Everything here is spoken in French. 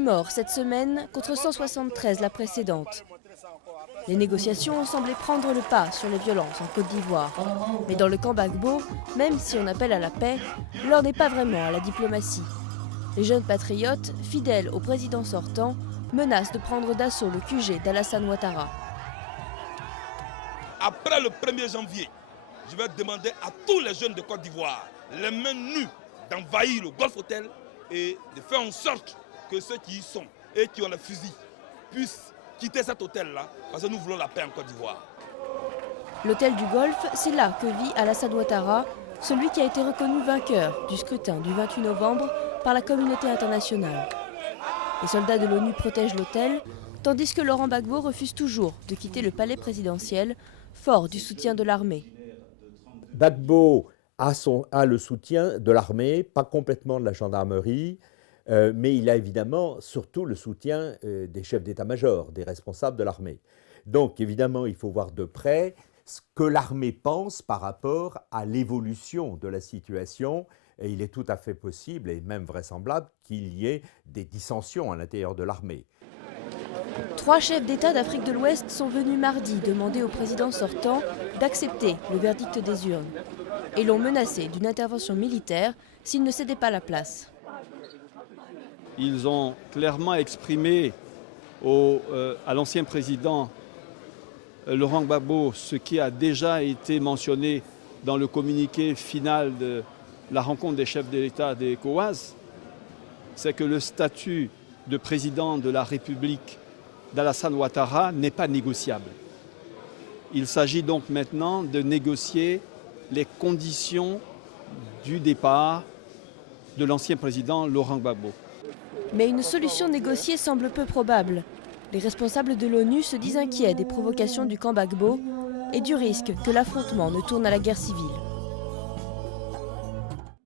morts cette semaine contre 173 la précédente. Les négociations ont semblé prendre le pas sur les violences en Côte d'Ivoire. Mais dans le camp Gbagbo, même si on appelle à la paix, l'heure n'est pas vraiment à la diplomatie. Les jeunes patriotes, fidèles au président sortant, menacent de prendre d'assaut le QG d'Alassane Ouattara. Après le 1er janvier, je vais demander à tous les jeunes de Côte d'Ivoire, les mains nues, d'envahir le Golf Hotel et de faire en sorte que ceux qui y sont et qui ont les fusils puissent quitter cet hôtel-là, parce que nous voulons la paix en Côte d'Ivoire. L'hôtel du Golfe, c'est là que vit Alassane Ouattara, celui qui a été reconnu vainqueur du scrutin du 28 novembre par la communauté internationale. Les soldats de l'ONU protègent l'hôtel, tandis que Laurent Gbagbo refuse toujours de quitter le palais présidentiel, fort du soutien de l'armée. Gbagbo a le soutien de l'armée, pas complètement de la gendarmerie, mais il a évidemment surtout le soutien des chefs d'état-major, des responsables de l'armée. Donc évidemment, il faut voir de près ce que l'armée pense par rapport à l'évolution de la situation. Et il est tout à fait possible et même vraisemblable qu'il y ait des dissensions à l'intérieur de l'armée. 3 chefs d'État d'Afrique de l'Ouest sont venus mardi demander au président sortant d'accepter le verdict des urnes et l'ont menacé d'une intervention militaire s'il ne cédait pas la place. Ils ont clairement exprimé à l'ancien président Laurent Gbagbo ce qui a déjà été mentionné dans le communiqué final de la rencontre des chefs de l'État des ECOWAS, c'est que le statut de président de la République d'Alassane Ouattara n'est pas négociable. Il s'agit donc maintenant de négocier les conditions du départ de l'ancien président Laurent Gbagbo. Mais une solution négociée semble peu probable. Les responsables de l'ONU se disent inquiets des provocations du camp Gbagbo et du risque que l'affrontement ne tourne à la guerre civile.